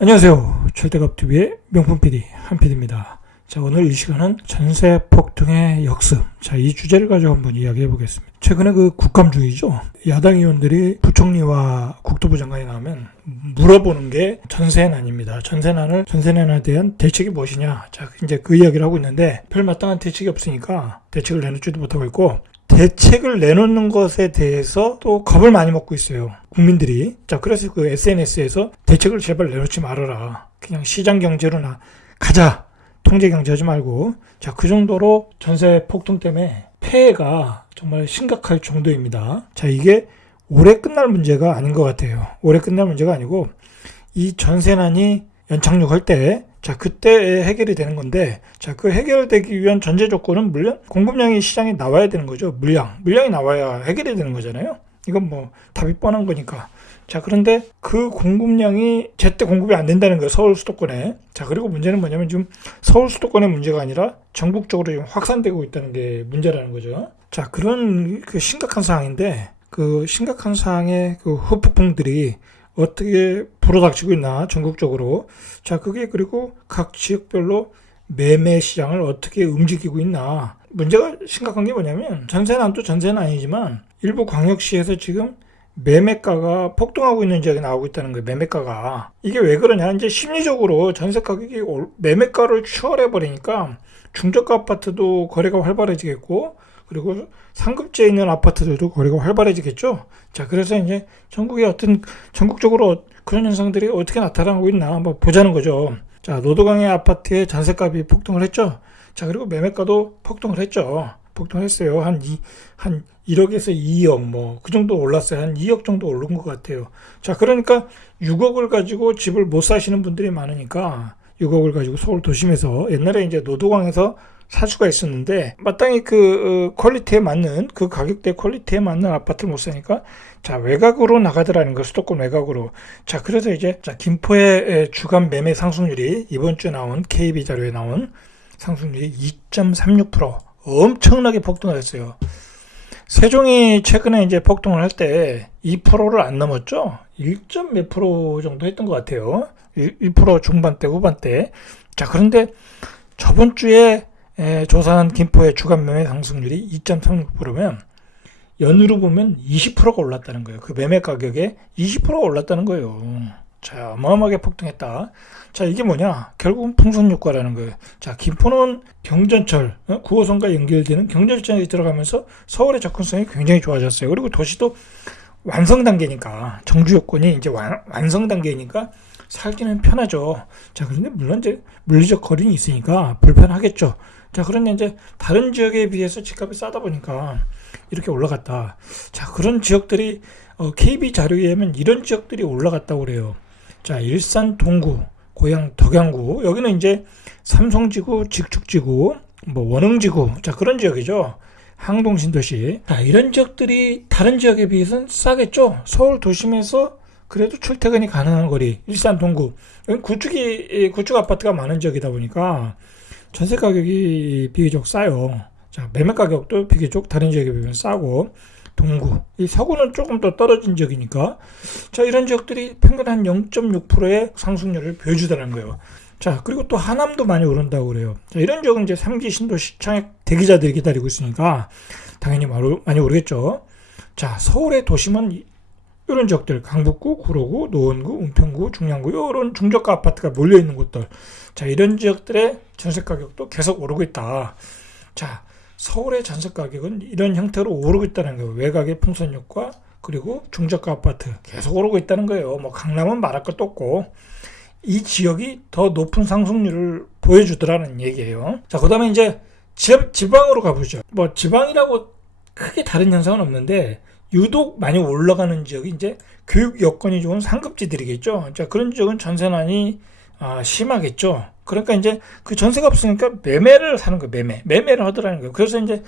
안녕하세요. 철대갑TV의 명품 PD 한PD입니다. 자, 오늘 이 시간은 전세 폭등의 역습. 자, 이 주제를 가지고 한번 이야기해 보겠습니다. 최근에 그 국감중이죠. 야당 의원들이 부총리와 국토부 장관이 나오면 물어보는 게 전세난입니다. 전세난에 대한 대책이 무엇이냐. 자, 이제 그 이야기를 하고 있는데 별 마땅한 대책이 없으니까 대책을 내놓지도 못하고 있고, 대책을 내놓는 것에 대해서 또 겁을 많이 먹고 있어요, 국민들이. 자, 그래서 그 SNS에서 대책을 제발 내놓지 말아라. 그냥 시장 경제로 가자. 통제 경제 하지 말고. 자, 그 정도로 전세 폭등 때문에 폐해가 정말 심각할 정도입니다. 자, 이게 올해 끝날 문제가 아닌 것 같아요. 올해 끝날 문제가 아니고 이 전세난이 연착륙할 때, 자, 그때 해결이 되는 건데, 자, 그 해결되기 위한 전제 조건은 물론 공급량이 시장에 나와야 되는 거죠. 물량이 나와야 해결이 되는 거잖아요. 이건 뭐 답이 뻔한 거니까. 자, 그런데 그 공급량이 제때 공급이 안 된다는 거예요, 서울 수도권에. 자, 그리고 문제는 뭐냐면 지금 서울 수도권의 문제가 아니라 전국적으로 지금 확산되고 있다는 게 문제라는 거죠. 자, 그런 그 심각한 상황인데, 그 심각한 상황의 그 후폭풍들이 어떻게 불어닥치고 있나, 전국적으로. 자, 그게 그리고 각 지역별로 매매 시장을 어떻게 움직이고 있나. 문제가 심각한 게 뭐냐면, 전세난도 전세난이지만 일부 광역시에서 지금 매매가가 폭등하고 있는 지역이 나오고 있다는 거예요. 매매가가. 이게 왜 그러냐, 이제 심리적으로 전세 가격이 매매가를 추월해 버리니까 중저가 아파트도 거래가 활발해지겠고, 그리고 상급지에 있는 아파트들도 거래가 활발해지겠죠. 자, 그래서 이제 전국적으로 그런 현상들이 어떻게 나타나고 있나 한번 보자는 거죠. 자, 노도강의 아파트의 전세값이 폭등을 했죠. 자, 그리고 매매가도 폭등을 했죠. 폭등을 했어요. 한 1억에서 2억, 뭐, 그 정도 올랐어요. 한 2억 정도 오른 것 같아요. 자, 그러니까 6억을 가지고 집을 못 사시는 분들이 많으니까 6억을 가지고 서울 도심에서, 옛날에 이제 노도강에서 살 수가 있었는데, 마땅히 그 퀄리티에 맞는, 그 가격대 퀄리티에 맞는 아파트를 못 사니까, 자, 외곽으로 나가더라는 거, 수도권 외곽으로. 자, 그래서 이제, 자, 김포의 주간 매매 상승률이 이번 주에 나온 KB 자료에 나온 상승률이 2.36%, 엄청나게 폭등을 했어요. 세종이 최근에 이제 폭등을 할 때 2%를 안 넘었죠? 1점 몇 프로 정도 했던 것 같아요. 1% 중반대, 후반대. 자, 그런데 저번 주에 조사한 김포의 주간 매매 상승률이 2.36%면 연으로 보면 20%가 올랐다는 거예요. 그 매매 가격에 20%가 올랐다는 거예요. 자, 어마어마하게 폭등했다. 자, 이게 뭐냐? 결국은 풍선 효과라는 거예요. 자, 김포는 경전철, 9호선과 연결되는 경전철이 들어가면서 서울의 접근성이 굉장히 좋아졌어요. 그리고 도시도 완성 단계니까, 정주 요건이 이제 완성 단계니까 살기는 편하죠. 자, 그런데 물론 이제 물리적 거리는 있으니까 불편하겠죠. 자, 그런데 이제 다른 지역에 비해서 집값이 싸다 보니까 이렇게 올라갔다. 자, 그런 지역들이 KB 자료에 의하면 이런 지역들이 올라갔다고 그래요. 자, 일산 동구, 고양 덕양구, 여기는 이제 삼성지구, 직축지구, 뭐 원흥지구, 자, 그런 지역이죠. 항동신도시. 자, 이런 지역들이 다른 지역에 비해서는 싸겠죠. 서울 도심에서 그래도 출퇴근이 가능한 거리, 일산 동구. 여기 구축 아파트가 많은 지역이다 보니까 전세 가격이 비교적 싸요. 자, 매매 가격도 비교적 다른 지역에 비하면 싸고, 동구, 이 서구는 조금 더 떨어진 지역이니까, 자, 이런 지역들이 평균 한 0.6%의 상승률을 보여주다는 거예요. 자, 그리고 또 하남도 많이 오른다고 그래요. 자, 이런 지역은 이제 3기 신도시 창업 대기자들이 기다리고 있으니까 당연히 많이 오르겠죠. 자, 서울의 도심은 이런 지역들, 강북구, 구로구, 노원구, 은평구, 중량구, 이런 중저가 아파트가 몰려있는 곳들. 자, 이런 지역들의 전세 가격도 계속 오르고 있다. 자, 서울의 전세 가격은 이런 형태로 오르고 있다는 거예요. 외곽의 풍선 효과, 그리고 중저가 아파트 계속 오르고 있다는 거예요. 뭐 강남은 말할 것도 없고, 이 지역이 더 높은 상승률을 보여주더라는 얘기예요. 자, 그 다음에 이제 지방으로 가보죠. 뭐 지방이라고 크게 다른 현상은 없는데, 유독 많이 올라가는 지역이 이제 교육 여건이 좋은 상급지들이겠죠. 자, 그런 지역은 전세난이 심하겠죠. 그러니까 이제 그 전세가 없으니까 매매를 하는 거예요. 매매를 하더라는 거예요. 그래서 이제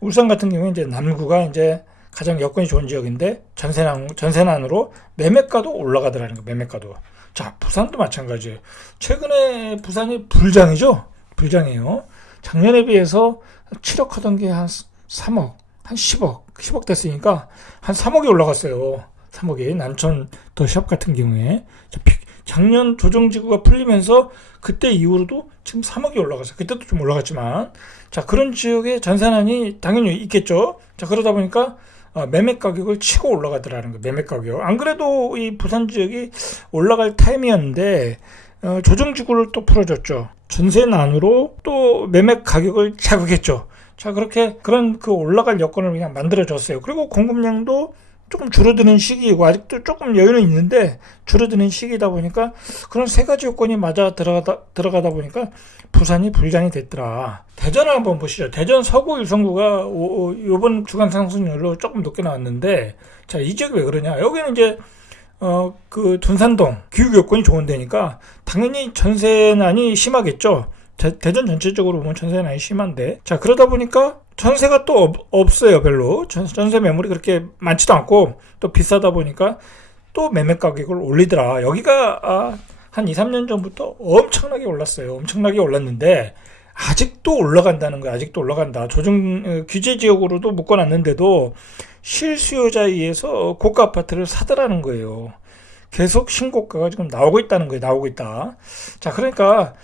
울산 같은 경우에 이제 남구가 이제 가장 여건이 좋은 지역인데 전세난으로 매매가도 올라가더라는 거예요. 매매가도. 자, 부산도 마찬가지예요. 최근에 부산이 불장이에요. 작년에 비해서 7억 하던 게 한 3억, 한 10억 됐으니까 한 3억이 올라갔어요. 3억이. 난천 더 샵 같은 경우에 작년 조정지구가 풀리면서 그때 이후로도 지금 3억이 올라갔어요. 그때도 좀 올라갔지만, 자, 그런 지역에 전세난이 당연히 있겠죠. 자, 그러다 보니까 매매 가격을 치고 올라가더라는 거예요. 매매 가격. 안 그래도 이 부산 지역이 올라갈 타임이었는데 조정지구를 또 풀어줬죠. 전세난으로 또 매매 가격을 자극했죠. 자, 그렇게 그런 그 올라갈 여건을 그냥 만들어줬어요. 그리고 공급량도 조금 줄어드는 시기이고, 아직도 조금 여유는 있는데 줄어드는 시기이다 보니까 그런 세 가지 요건이 맞아 들어가다 보니까 부산이 불장이 됐더라. 대전을 한번 보시죠. 대전 서구 유성구가 요번 주간 상승률로 조금 높게 나왔는데, 자, 이 지역이 왜 그러냐? 여기는 이제 그 둔산동 교육 여건이 좋은 데니까 당연히 전세난이 심하겠죠. 대전 전체적으로 보면 전세난이 심한데, 자, 그러다 보니까 전세가 또 없어요. 별로 전세 매물이 그렇게 많지도 않고, 또 비싸다 보니까 또 매매 가격을 올리더라. 여기가 한 2, 3년 전부터 엄청나게 올랐어요. 엄청나게 올랐는데 아직도 올라간다는 거야. 아직도 올라간다. 규제 지역으로도 묶어놨는데도 실수요자에 의해서 고가 아파트를 사더라는 거예요. 계속 신고가가 지금 나오고 있다는 거예요. 나오고 있다. 자, 그러니까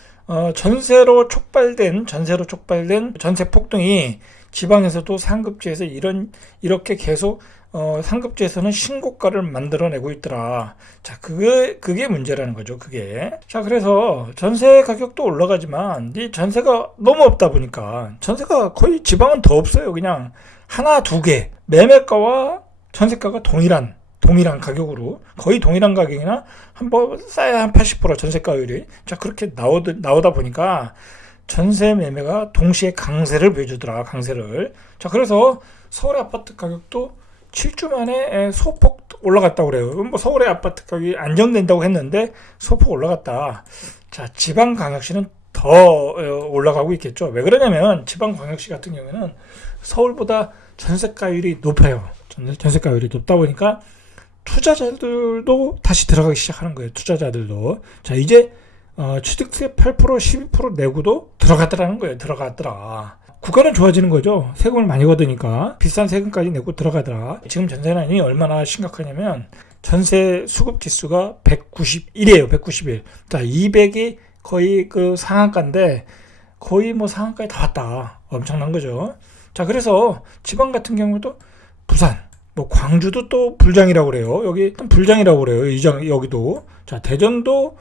전세로 촉발된 전세 폭등이 지방에서도 상급지에서 이렇게 계속 상급지에서는 신고가를 만들어내고 있더라. 자, 그게 문제라는 거죠. 그게. 자, 그래서 전세 가격도 올라가지만 이 전세가 너무 없다 보니까, 전세가 거의 지방은 더 없어요. 그냥 하나, 두 개. 매매가와 전세가가 동일한 가격으로, 거의 동일한 가격이나 한번 싸야 한 80% 전세가율이. 자, 그렇게 나오다 보니까 전세 매매가 동시에 강세를 보여주더라. 강세를. 자, 그래서 서울의 아파트 가격도 7주 만에 소폭 올라갔다고 그래요. 뭐 서울의 아파트 가격이 안정된다고 했는데 소폭 올라갔다. 자, 지방광역시는 더 올라가고 있겠죠. 왜 그러냐면 지방광역시 같은 경우에는 서울보다 전세가율이 높아요. 전세가율이 높다 보니까 투자자들도 다시 들어가기 시작하는 거예요. 투자자들도. 자, 이제 취득세 8%, 12% 내고도 들어갔더라는 거예요. 들어갔더라. 국가는 좋아지는 거죠. 세금을 많이 걷으니까 비싼 세금까지 내고 들어가더라. 지금 전세난이 얼마나 심각하냐면 전세 수급 지수가 191이에요. 191. 자, 200이 거의 그 상한가인데 거의 뭐 상한가에 다 왔다. 엄청난 거죠. 자, 그래서 지방 같은 경우도 부산, 뭐 광주도 또 불장이라고 그래요. 여기 또 불장이라고 그래요. 여기도. 자, 대전도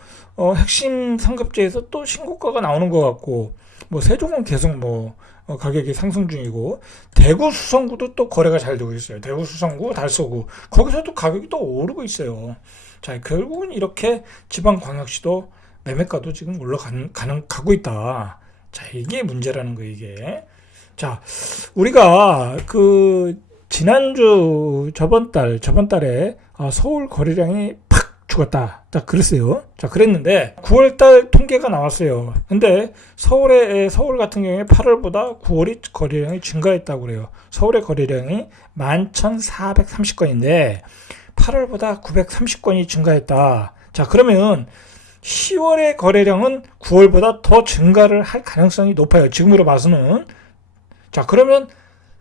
핵심 상급지에서 또 신고가가 나오는 것 같고, 뭐 세종은 계속 뭐 가격이 상승 중이고, 대구 수성구도 또 거래가 잘 되고 있어요. 대구 수성구, 달서구 거기서도 가격이 또 오르고 있어요. 자, 결국은 이렇게 지방 광역시도 매매가도 지금 가고 있다. 자, 이게 문제라는 거예요. 이게. 자, 우리가 지난주 저번 달에 서울 거래량이 팍 죽었다. 딱 그랬어요. 자, 그랬는데 9월달 통계가 나왔어요. 근데 서울 같은 경우에 8월보다 9월이 거래량이 증가했다고 그래요. 서울의 거래량이 11,430건인데 8월보다 930건이 증가했다. 자, 그러면 10월의 거래량은 9월보다 더 증가를 할 가능성이 높아요. 지금으로 봐서는. 자, 그러면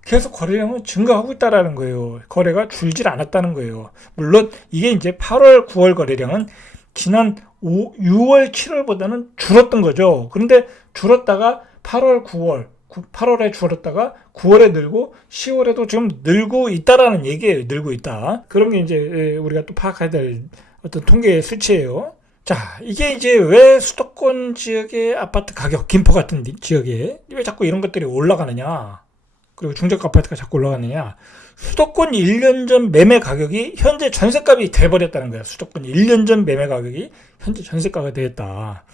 계속 거래량은 증가하고 있다라는 거예요. 거래가 줄질 않았다는 거예요. 물론 이게 이제 8월, 9월 거래량은 지난 6월, 7월보다는 줄었던 거죠. 그런데 줄었다가 8월에 줄었다가 9월에 늘고 10월에도 지금 늘고 있다라는 얘기예요. 늘고 있다. 그런 게 이제 우리가 또 파악해야 될 어떤 통계의 수치예요. 자, 이게 이제 왜 수도권 지역의 아파트 가격, 김포 같은 지역에 왜 자꾸 이런 것들이 올라가느냐, 그리고 중저가 아파트가 자꾸 올라가느냐. 수도권 1년 전 매매 가격이 현재 전세값이 돼버렸다는 거야. 수도권 1년 전 매매 가격이 현재 전세가가 되었다.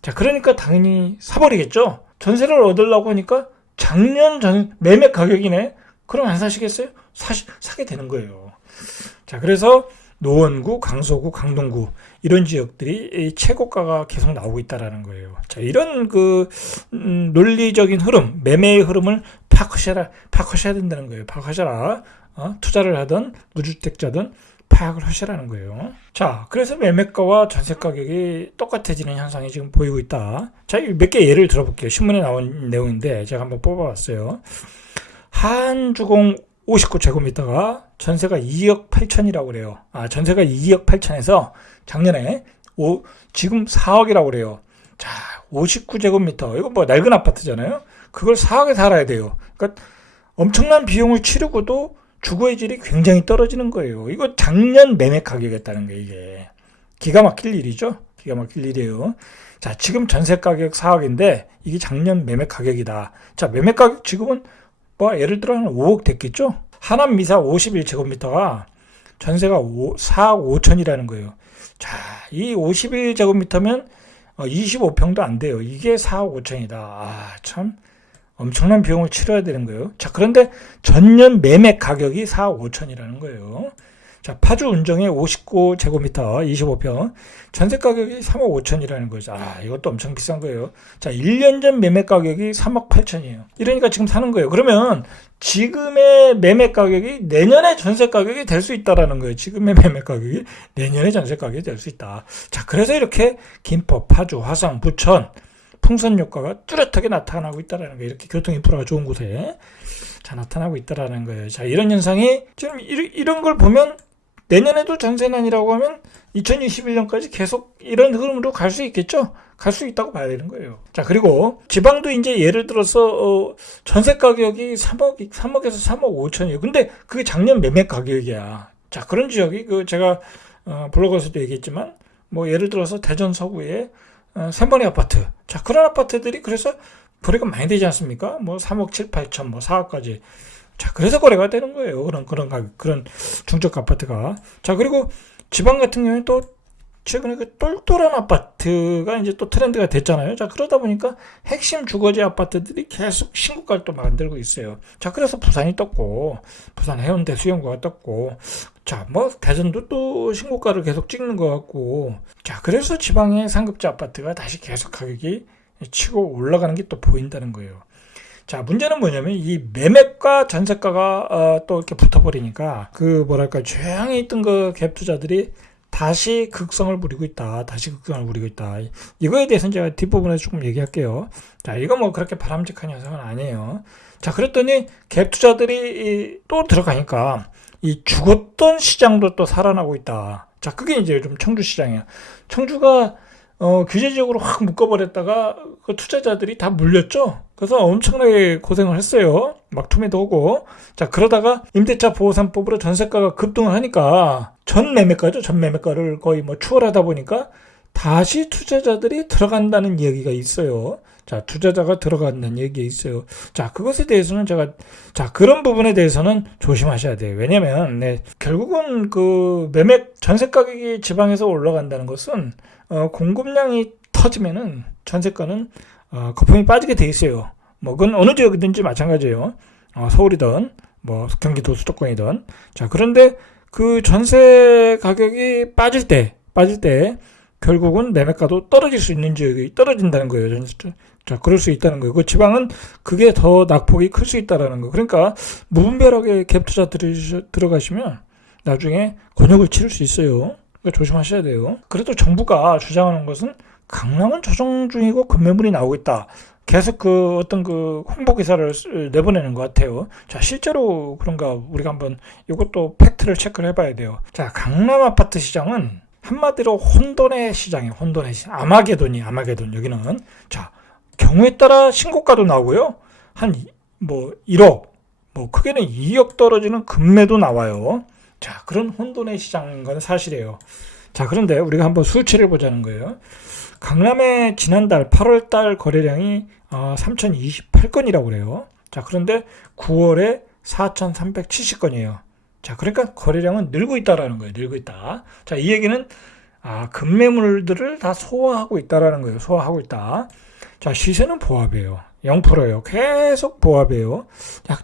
자, 그러니까 당연히 사버리겠죠. 전세를 얻으려고 하니까 작년 매매 가격이네. 그럼 안 사시겠어요? 사게 되는 거예요. 자, 그래서 노원구, 강서구, 강동구 이런 지역들이 최고가가 계속 나오고 있다라는 거예요. 자, 이런 논리적인 흐름, 매매의 흐름을 파악하셔야 된다는 거예요. 파악하셔라. 투자를 하든 무주택자든 파악을 하시라는 거예요. 자, 그래서 매매가와 전세 가격이 똑같아지는 현상이 지금 보이고 있다. 자, 몇 개 예를 들어볼게요. 신문에 나온 내용인데 제가 한번 뽑아봤어요. 한주공 59제곱미터가 전세가 2억 8천이라고 그래요. 전세가 2억 8천에서 작년에 지금 4억이라고 그래요. 자, 59제곱미터. 이거 뭐 낡은 아파트잖아요. 그걸 4억에 살아야 돼요. 그러니까 엄청난 비용을 치르고도 주거의 질이 굉장히 떨어지는 거예요. 이거 작년 매매 가격이었다는 게 이게. 기가 막힐 일이죠. 기가 막힐 일이에요. 자, 지금 전세 가격 4억인데 이게 작년 매매 가격이다. 자, 매매 가격 지금은 뭐 예를 들어 한 5억 됐겠죠? 하남 미사 51제곱미터가 전세가 4억 5천이라는 거예요. 자, 이 51제곱미터면 25평도 안 돼요. 이게 4억 5천이다. 아, 참 엄청난 비용을 치러야 되는 거예요. 자, 그런데 전년 매매 가격이 4억 5천이라는 거예요. 자, 파주 운정의 59제곱미터 25평 전세 가격이 3억 5천이라는 거죠. 아, 이것도 엄청 비싼 거예요. 자, 1년 전 매매 가격이 3억 8천이에요. 이러니까 지금 사는 거예요. 그러면 지금의 매매 가격이 내년에 전세 가격이 될 수 있다라는 거예요. 지금의 매매 가격이 내년에 전세 가격이 될 수 있다. 자, 그래서 이렇게 김포, 파주, 화성, 부천 풍선 효과가 뚜렷하게 나타나고 있다라는 거예요. 이렇게 교통 인프라가 좋은 곳에 자 나타나고 있다라는 거예요. 자, 이런 현상이 지금 이런 걸 보면 내년에도 전세난이라고 하면 2021년까지 계속 이런 흐름으로 갈 수 있겠죠? 갈 수 있다고 봐야 되는 거예요. 자, 그리고 지방도 이제 예를 들어서 전세 가격이 3억에서 3억 5천이에요. 근데 그게 작년 매매 가격이야. 자, 그런 지역이 제가 블로그에서도 얘기했지만 뭐 예를 들어서 대전 서구에 샘버니 아파트. 자, 그런 아파트들이 그래서 거래가 많이 되지 않습니까? 뭐 3억 7, 8천, 뭐 4억까지. 자, 그래서 거래가 되는 거예요. 그런 중저가 아파트가. 자, 그리고 지방 같은 경우에 또 최근에 그 똘똘한 아파트가 이제 또 트렌드가 됐잖아요. 자, 그러다 보니까 핵심 주거지 아파트들이 계속 신고가를 또 만들고 있어요. 자, 그래서 부산이 떴고, 부산 해운대 수영구가 떴고, 자, 뭐 대전도 또 신고가를 계속 찍는 것 같고, 자, 그래서 지방의 상급지 아파트가 다시 계속 가격이 치고 올라가는 게 또 보인다는 거예요. 자, 문제는 뭐냐면 이 매매가 전세가가 또 이렇게 붙어버리니까 조용히 있던 갭 투자들이 다시 극성을 부리고 있다. 이거에 대해서는 제가 뒷부분에서 조금 얘기할게요. 자, 이거 뭐 그렇게 바람직한 현상은 아니에요. 자, 그랬더니 갭 투자들이 또 들어가니까 이 죽었던 시장도 또 살아나고 있다. 자, 그게 이제 좀 청주 시장이야. 청주가 규제 지역으로 확 묶어버렸다가 그 투자자들이 다 물렸죠. 그래서 엄청나게 고생을 했어요. 막 투매도 오고. 자, 그러다가 임대차 보호3법으로 전세가가 급등을 하니까 전 매매가를 거의 뭐 추월하다 보니까 다시 투자자들이 들어간다는 얘기가 있어요. 자, 투자자가 들어간다는 얘기가 있어요. 자, 그것에 대해서는 그런 부분에 대해서는 조심하셔야 돼요. 왜냐면, 결국은 전세 가격이 지방에서 올라간다는 것은, 공급량이 터지면은 전세가는, 거품이 빠지게 돼 있어요. 뭐, 그건 어느 지역이든지 마찬가지예요. 서울이든, 뭐, 경기도 수도권이든. 자, 그런데 그 전세 가격이 빠질 때, 결국은 매매가도 떨어질 수 있는 지역이 떨어진다는 거예요. 자, 그럴 수 있다는 거예요. 그 지방은 그게 더 낙폭이 클 수 있다라는 거. 그러니까 무분별하게 갭 투자들이 들어가시면 나중에 곤욕을 치를 수 있어요. 그러니까 조심하셔야 돼요. 그래도 정부가 주장하는 것은 강남은 조정 중이고 급매물이 나오고 있다. 계속 어떤 홍보 기사를 내보내는 것 같아요. 자, 실제로 그런가 우리가 한번 이것도 팩트를 체크를 해봐야 돼요. 자, 강남 아파트 시장은 한마디로 혼돈의 시장이에요. 혼돈의 시장. 아마게돈 여기는. 자, 경우에 따라 신고가도 나오고요. 한 1억, 크게는 2억 떨어지는 급매도 나와요. 자, 그런 혼돈의 시장인 건 사실이에요. 자, 그런데 우리가 한번 수치를 보자는 거예요. 강남의 지난달 8월달 거래량이 3,028건이라고 그래요. 자, 그런데 9월에 4,370건이에요. 자, 그러니까 거래량은 늘고 있다라는 거예요. 늘고 있다. 자, 이 얘기는 급매물들을 다 소화하고 있다라는 거예요. 소화하고 있다. 자, 시세는 보합이에요. 0%예요. 계속 보합이에요.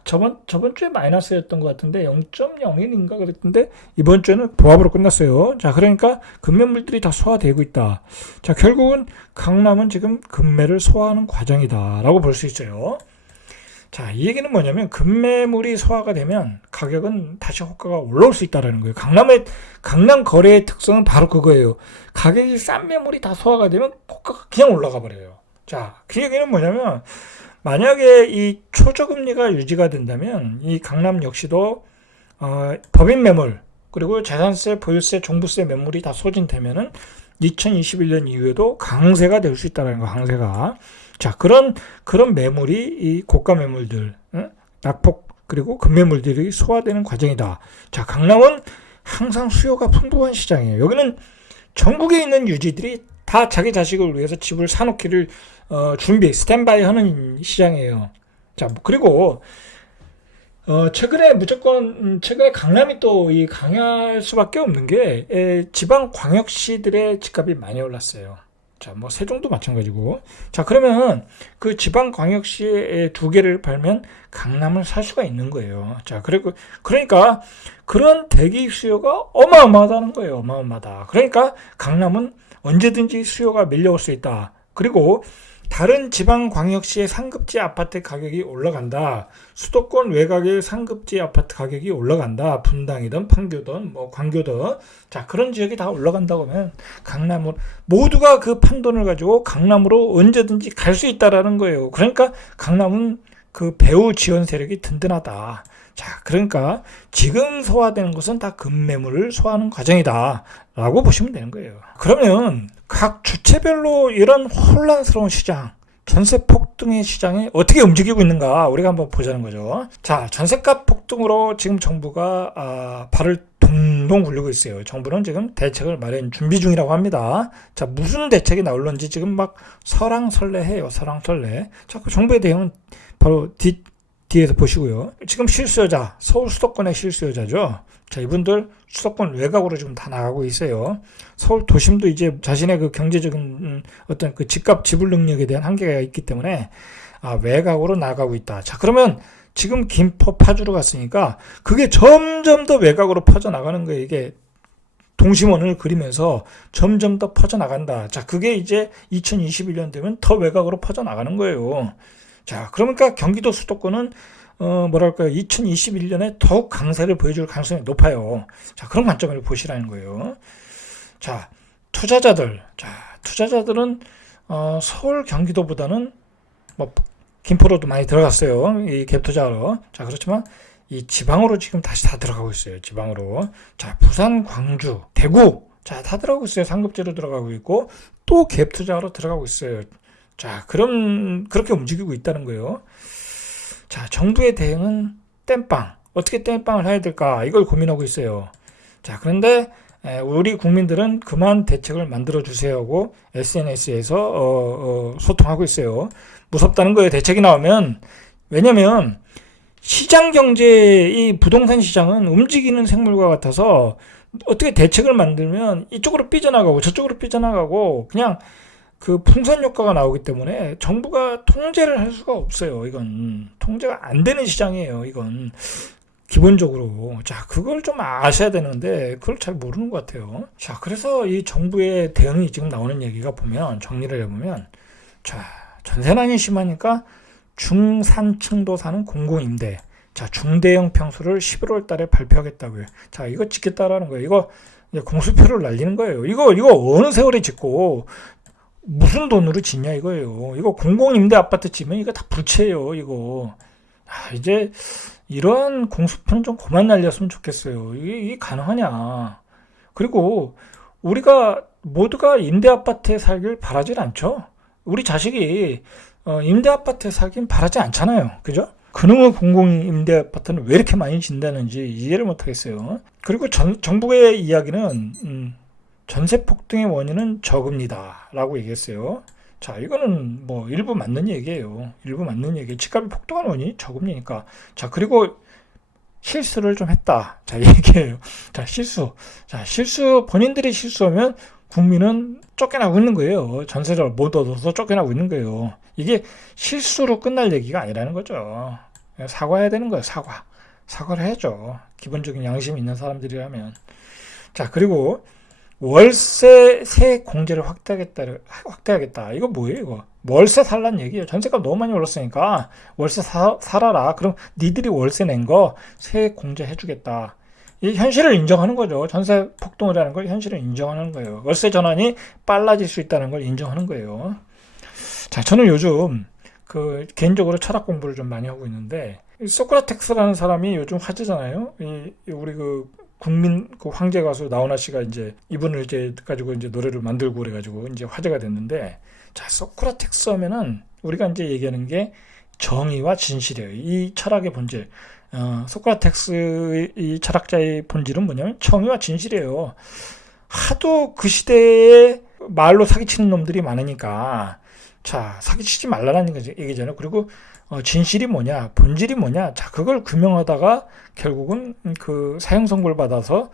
저번 주에 마이너스였던 것 같은데 0.01인가 그랬던데 이번 주에는 보합으로 끝났어요. 자, 그러니까 급매물들이 다 소화되고 있다. 자, 결국은 강남은 지금 급매를 소화하는 과정이다라고 볼 수 있어요. 자, 이 얘기는 뭐냐면 급매물이 소화가 되면 가격은 다시 호가가 올라올 수 있다는 거예요. 강남 거래의 특성은 바로 그거예요. 가격이 싼 매물이 다 소화가 되면 호가가 그냥 올라가 버려요. 자, 그 얘기는 뭐냐면 만약에 이 초저금리가 유지가 된다면 이 강남 역시도 법인 매물 그리고 재산세, 보유세, 종부세 매물이 다 소진되면은 2021년 이후에도 강세가 될 수 있다는 거, 강세가. 자, 그런 매물이 이 고가 매물들, 낙폭 그리고 급매물들이 소화되는 과정이다. 자, 강남은 항상 수요가 풍부한 시장이에요. 여기는 전국에 있는 유지들이 다 자기 자식을 위해서 집을 사놓기를 준비, 스탠바이 하는 시장이에요. 자, 그리고 최근에 강남이 또 이 강할 수밖에 없는 게 지방 광역시들의 집값이 많이 올랐어요. 자, 뭐 세종도 마찬가지고. 자, 그러면 그 지방 광역시에 두 개를 팔면 강남을 살 수가 있는 거예요. 자, 그러니까 그런 대기 수요가 어마어마하다는 거예요. 어마어마하다. 그러니까 강남은 언제든지 수요가 밀려올 수 있다. 그리고 다른 지방 광역시의 상급지 아파트 가격이 올라간다. 수도권 외곽의 상급지 아파트 가격이 올라간다. 분당이든 판교든 뭐 광교든. 자, 그런 지역이 다 올라간다고 하면 강남으로 모두가 그 판돈을 가지고 강남으로 언제든지 갈 수 있다라는 거예요. 그러니까 강남은 그 배후 지원 세력이 든든하다. 자, 그러니까 지금 소화되는 것은 다 급매물을 소화하는 과정이다 라고 보시면 되는 거예요. 그러면 각 주체별로 이런 혼란스러운 시장, 전세 폭등의 시장이 어떻게 움직이고 있는가 우리가 한번 보자는 거죠. 자, 전세값 폭등으로 지금 정부가 발을 동동 굴리고 있어요. 정부는 지금 대책을 마련 준비 중이라고 합니다. 자, 무슨 대책이 나올런지 지금 막 설왕설래해요. 설왕설래. 자, 그 정부의 대응은 바로 뒤에서 보시고요. 지금 실수요자, 서울 수도권의 실수요자죠. 자, 이분들 수도권 외곽으로 지금 다 나가고 있어요. 서울 도심도 이제 자신의 그 경제적인 어떤 그 집값 지불 능력에 대한 한계가 있기 때문에 외곽으로 나가고 있다. 자, 그러면 지금 김포 파주로 갔으니까 그게 점점 더 외곽으로 퍼져나가는 거예요. 이게 동심원을 그리면서 점점 더 퍼져나간다. 자, 그게 이제 2021년 되면 더 외곽으로 퍼져나가는 거예요. 자, 그러니까 경기도 수도권은 2021년에 더욱 강세를 보여줄 가능성이 높아요. 자, 그런 관점을 보시라는 거예요. 자, 투자자들은 서울 경기도보다는 뭐 김포로도 많이 들어갔어요. 이 갭 투자로. 자, 그렇지만 이 지방으로 지금 다시 다 들어가고 있어요. 지방으로. 자, 부산, 광주, 대구. 자, 다 들어가고 있어요. 상급지로 들어가고 있고 또 갭 투자로 들어가고 있어요. 자, 그렇게 움직이고 있다는 거예요. 자, 정부의 대응은 땜빵. 어떻게 땜빵을 해야 될까? 이걸 고민하고 있어요. 자, 그런데 우리 국민들은 그만 대책을 만들어 주세요 하고 SNS에서 소통하고 있어요. 무섭다는 거예요. 대책이 나오면. 왜냐면 시장 경제, 이 부동산 시장은 움직이는 생물과 같아서 어떻게 대책을 만들면 이쪽으로 삐져나가고 저쪽으로 삐져나가고 그냥 그 풍선 효과가 나오기 때문에 정부가 통제를 할 수가 없어요. 이건 통제가 안 되는 시장이에요. 이건 기본적으로. 자, 그걸 좀 아셔야 되는데 그걸 잘 모르는 것 같아요. 자, 그래서 이 정부의 대응이 지금 나오는 얘기가 보면 정리를 해보면, 자, 전세난이 심하니까 중산층도 사는 공공임대, 자, 중대형 평수를 11월 달에 발표하겠다고요. 자, 이거 짓겠다라는 거예요. 이거 공수표를 날리는 거예요. 이거 어느 세월에 짓고 무슨 돈으로 짓냐 이거예요. 이거 공공임대 아파트 짓면 이거 다 부채예요. 이거. 이제 이런 공수표는 좀 그만 날렸으면 좋겠어요. 이게 가능하냐. 그리고 우리가 모두가 임대 아파트에 살길 바라질 않죠. 우리 자식이 임대 아파트에 살긴 바라지 않잖아요. 그죠? 그놈의 공공임대 아파트는 왜 이렇게 많이 짓는다는지 이해를 못하겠어요. 그리고 정부의 이야기는 전세 폭등의 원인은 저금리다 라고 얘기했어요. 자, 이거는 뭐 일부 맞는 얘기예요. 일부 맞는 얘기. 집값이 폭등한 원인이 저금리니까. 자, 그리고 실수를 좀 했다. 자, 얘기해요. 자, 실수 본인들이 실수하면 국민은 쫓겨나고 있는 거예요. 전세를 못 얻어서 쫓겨나고 있는 거예요. 이게 실수로 끝날 얘기가 아니라는 거죠. 사과해야 되는 거예요. 사과를 해야죠. 기본적인 양심이 있는 사람들이라면. 자, 그리고 월세 세액 공제를 확대하겠다. 이거 뭐예요, 이거? 월세 살란 얘기예요. 전세값 너무 많이 올랐으니까 월세 살아라. 그럼 니들이 월세 낸 거 세액 공제 해주겠다. 이 현실을 인정하는 거죠. 전세 폭등을 하는 걸 현실을 인정하는 거예요. 월세 전환이 빨라질 수 있다는 걸 인정하는 거예요. 자, 저는 요즘 개인적으로 철학 공부를 좀 많이 하고 있는데, 소크라테스라는 사람이 요즘 화제잖아요. 우리 국민 그 황제 가수 나훈아 씨가 이제 이분을 이제 가지고 이제 노래를 만들고 그래가지고 이제 화제가 됐는데, 자, 소크라테스 하면은 우리가 이제 얘기하는 게 정의와 진실이에요. 이 철학의 본질. 소크라테스 이 철학자의 본질은 뭐냐면 정의와 진실이에요. 하도 그 시대에 말로 사기치는 놈들이 많으니까, 자, 사기치지 말라는 얘기잖아요. 그리고 진실이 뭐냐, 본질이 뭐냐, 자, 그걸 규명하다가 결국은 그 사형 선고를 받아서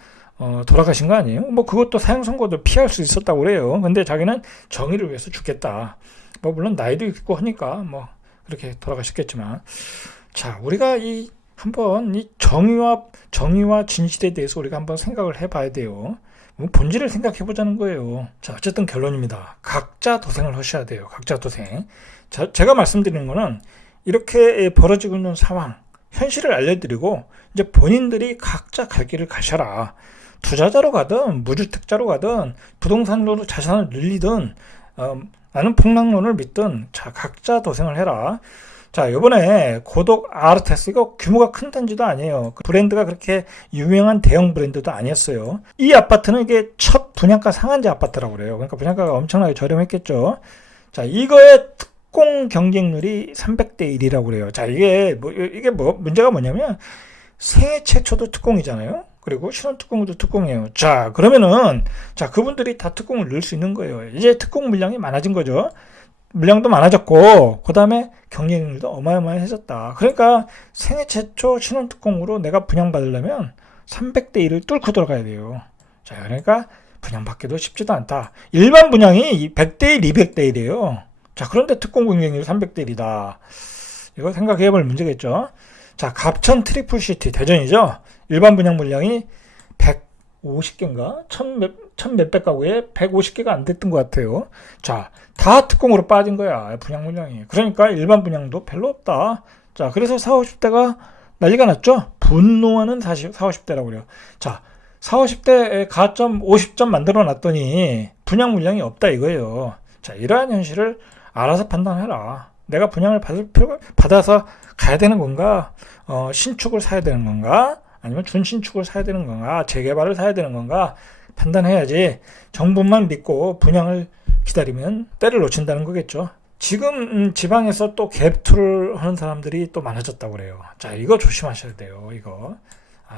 돌아가신 거 아니에요? 뭐 그것도 사형 선고도 피할 수 있었다고 그래요. 근데 자기는 정의를 위해서 죽겠다. 뭐 물론 나이도 있고 하니까 뭐 그렇게 돌아가셨겠지만, 자, 우리가 한번 이 정의와 진실에 대해서 우리가 한번 생각을 해봐야 돼요. 본질을 생각해 보자는 거예요. 자, 어쨌든 결론입니다. 각자 도생을 하셔야 돼요. 각자 도생. 자, 제가 말씀드리는 거는 이렇게 벌어지고 있는 상황, 현실을 알려드리고 이제 본인들이 각자 갈 길을 가셔라. 투자자로 가든 무주택자로 가든 부동산으로 자산을 늘리든 나는 폭락론을 믿든, 자, 각자 도생을 해라. 자, 이번에 고독 아르테스, 이거 규모가 큰 단지도 아니에요. 브랜드가 그렇게 유명한 대형 브랜드도 아니었어요. 이 아파트는 이게 첫 분양가 상한제 아파트라고 그래요. 그러니까 분양가가 엄청나게 저렴했겠죠. 자, 이거의 특공 경쟁률이 300대 1이라고 그래요. 자, 이게 문제가 뭐냐면 생애 최초도 특공이잖아요. 그리고 신혼특공도 특공이에요. 자, 그러면은, 자, 그분들이 다 특공을 넣을 수 있는 거예요. 이제 특공 물량이 많아진 거죠. 물량도 많아졌고, 그 다음에 경쟁률도 어마어마해졌다. 그러니까 생애 최초 신혼특공으로 내가 분양받으려면 300대 1을 뚫고 들어가야 돼요. 자, 그러니까 분양받기도 쉽지도 않다. 일반 분양이 100대 1, 200대 1이에요. 자, 그런데 특공 경쟁률 300대 1이다. 이거 생각해 볼 문제겠죠. 자, 갑천 트리플시티 대전이죠. 일반 분양 물량이 150개인가? 천 몇백 가구에 150개가 안 됐던 것 같아요. 자, 다 특공으로 빠진 거야, 분양 물량이. 그러니까 일반 분양도 별로 없다. 자, 그래서 40, 50대가 난리가 났죠? 분노하는 40, 50대라고 그래요. 자, 40, 50대에 가점 50점 만들어 놨더니 분양 물량이 없다 이거예요. 자, 이러한 현실을 알아서 판단해라. 내가 분양을 받아서 가야 되는 건가? 신축을 사야 되는 건가? 아니면 준신축을 사야 되는 건가? 재개발을 사야 되는 건가? 판단해야지. 정부만 믿고 분양을 기다리면 때를 놓친다는 거겠죠. 지금 지방에서 또 갭투를 하는 사람들이 또 많아졌다고 그래요. 자, 이거 조심하셔야 돼요. 이거.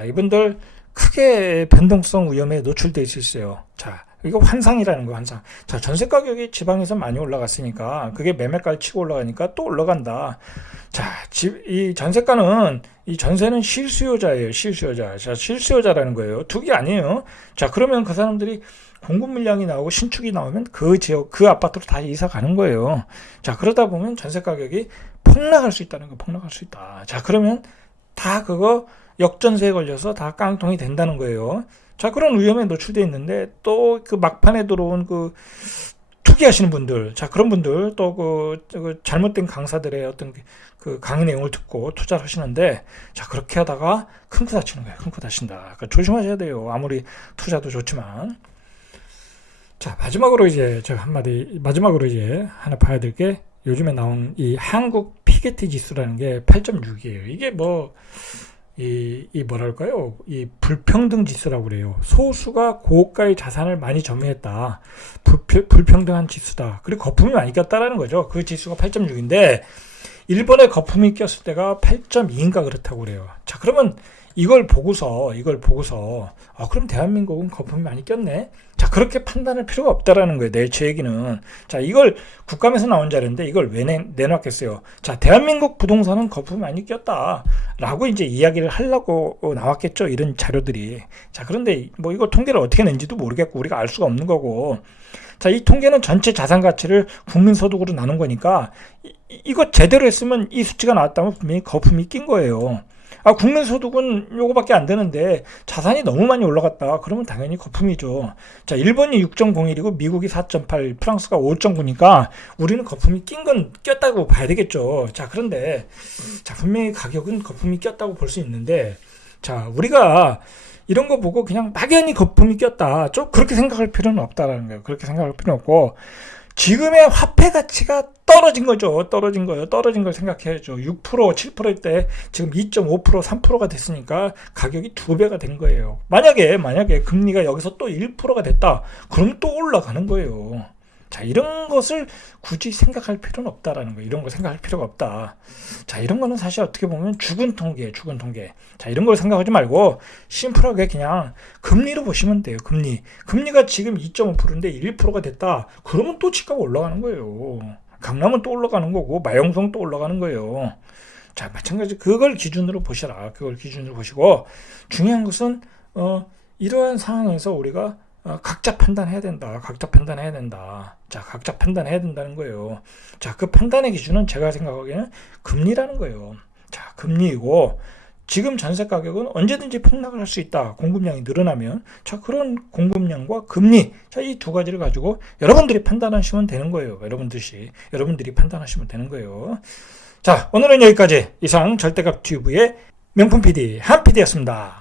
이분들 크게 변동성 위험에 노출돼 있을 수 있어요. 자, 이거 환상이라는 거, 환상. 자, 전세 가격이 지방에서 많이 올라갔으니까 그게 매매가를 치고 올라가니까 또 올라간다. 자, 이 전세가는, 이 전세는 실수요자예요. 실수요자. 자, 실수요자라는 거예요. 투기 아니에요. 자, 그러면 그 사람들이 공급 물량이 나오고 신축이 나오면 그 지역, 그 아파트로 다 이사 가는 거예요. 자, 그러다 보면 전세 가격이 폭락할 수 있다는 거, 폭락할 수 있다. 자, 그러면 다 그거 역전세에 걸려서 다 깡통이 된다는 거예요. 자, 그런 위험에 노출되어 있는데 또 그 막판에 들어온 그 투기하시는 분들, 자, 그런 분들 또 그 잘못된 강사들의 어떤 그 강의 내용을 듣고 투자를 하시는데, 자, 그렇게 하다가 큰 코 다치는 거예요. 큰 코 다친다. 그러니까 조심하셔야 돼요. 아무리 투자도 좋지만. 자, 마지막으로 이제 하나 봐야 될 게, 요즘에 나온 이 한국 피게티 지수라는 게 8.6이에요. 이게 뭐랄까요? 이 불평등 지수라고 그래요. 소수가 고가의 자산을 많이 점유했다. 불평등한 지수다. 그리고 거품이 많이 꼈다라는 거죠. 그 지수가 8.6인데, 일본에 거품이 꼈을 때가 8.2인가 그렇다고 그래요. 자, 그러면 이걸 보고서, 그럼 대한민국은 거품이 많이 꼈네? 자, 그렇게 판단할 필요가 없다라는 거예요. 제 얘기는. 자, 이걸 국감에서 나온 자료인데 이걸 왜 내놨겠어요? 자, 대한민국 부동산은 거품이 많이 꼈다. 라고 이제 이야기를 하려고 나왔겠죠. 이런 자료들이. 자, 그런데 뭐 이거 통계를 어떻게 낸지도 모르겠고 우리가 알 수가 없는 거고. 자, 이 통계는 전체 자산 가치를 국민소득으로 나눈 거니까 이거 제대로 했으면 이 수치가 나왔다면 분명히 거품이 낀 거예요. 국민소득은 요거밖에 안 되는데 자산이 너무 많이 올라갔다. 그러면 당연히 거품이죠. 자, 일본이 6.01이고 미국이 4.8, 프랑스가 5.9니까 우리는 거품이 낀 건 꼈다고 봐야 되겠죠. 자, 그런데 자, 분명히 가격은 거품이 꼈다고 볼 수 있는데, 자, 우리가 이런 거 보고 그냥 막연히 거품이 꼈다, 좀 그렇게 생각할 필요는 없다라는 거예요. 그렇게 생각할 필요는 없고, 지금의 화폐 가치가 떨어진 거죠. 떨어진 거예요. 떨어진 걸 생각해야죠. 6%, 7%일 때 지금 2.5%, 3%가 됐으니까 가격이 2배가 된 거예요. 만약에 금리가 여기서 또 1%가 됐다. 그럼 또 올라가는 거예요. 자, 이런 것을 굳이 생각할 필요는 없다라는 거예요. 이런 거 생각할 필요가 없다. 자, 이런 거는 사실 어떻게 보면 죽은 통계. 자, 이런 걸 생각하지 말고 심플하게 그냥 금리로 보시면 돼요. 금리가 지금 2.5%인데 1%가 됐다. 그러면 또 집값 올라가는 거예요. 강남은 또 올라가는 거고 마영성 또 올라가는 거예요. 자, 마찬가지 그걸 기준으로 보셔라. 그걸 기준으로 보시고 중요한 것은 이러한 상황에서 우리가 각자 판단해야 된다. 자, 각자 판단해야 된다는 거예요. 자, 그 판단의 기준은 제가 생각하기에는 금리라는 거예요. 자, 금리이고 지금 전세 가격은 언제든지 폭락을 할 수 있다. 공급량이 늘어나면. 자, 그런 공급량과 금리. 자, 이 두 가지를 가지고 여러분들이 판단하시면 되는 거예요. 여러분들이 판단하시면 되는 거예요. 자, 오늘은 여기까지. 이상 절대값 튜브의 명품 PD 한 PD였습니다.